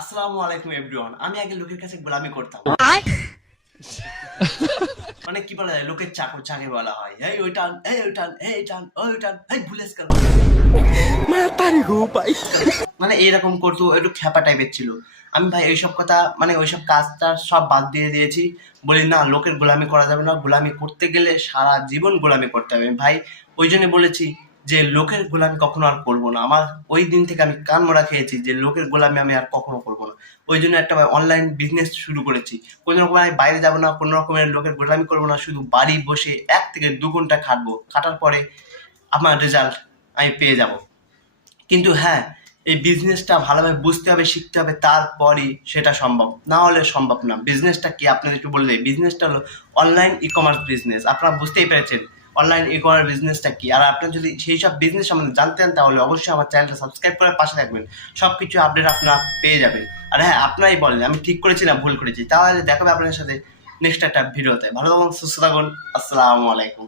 আসসালামু আলাইকুম এভরিওয়ান। আমি আগে লোকের কাছে গোলামি করতাম। মানে কি বলা যায়, লোকের চাকর যাকে বলা হয়, এই ওই টান, এই ওই টান, এই টান, ওই টান, এই ভুলেস কেন, মানে এইরকম করতো, একটু খ্যাপা টাইপের ছিল। আমি ভাই এইসব কথা, মানে ওইসব কাজটা সব বাদ দিয়ে দিয়েছি। বলি না, লোকের গোলামি করা যাবে না, গোলামি করতে গেলে সারা জীবন গোলামি করতে হবে ভাই। ওই জন্য বলেছি যে লোকের গোলামি কখনো আর করবো না। আমার ওই দিন থেকে আমি কান মোড়া খেয়েছি যে লোকের গোলামি আমি আর কখনো করবো না। ওই জন্য একটা অনলাইন বিজনেস শুরু করেছি। কোনো রকম আমি বাইরে যাবো না, কোনো রকমের লোকের গোলামি করবো না, শুধু বাড়ি বসে 1 থেকে 2 ঘন্টা খাটবো, খাটার পরে আমার রেজাল্ট আমি পেয়ে যাব। কিন্তু হ্যাঁ, এই বিজনেসটা ভালোভাবে বুঝতে হবে, শিখতে হবে, তারপরই সেটা সম্ভব, না হলে সম্ভব না। বিজনেসটা কি আপনাদের একটু বলে দিই। বিজনেসটা হলো অনলাইন ই কমার্স বিজনেস। আপনারা বুঝতেই পেরেছেন অনলাইন ই কমার্স বিজনেসটা কি। আর আপনার যদি সেই সব বিজনেস সম্বন্ধে জানতে চান তাহলে অবশ্যই আমার চ্যানেলটা সাবস্ক্রাইব করে পাশে থাকবেন। সব কিছু আপডেট আপনারা পেয়ে যাবেন। আর হ্যাঁ, আপনারাই বলেন আমি ঠিক করেছি না ভুল করেছি। তাহলে দেখাবে আপনাদের সাথে নেক্সট একটা ভিডিওতে। ভালো থাকুন, সুস্থ থাকুন। আসসালামু আলাইকুম।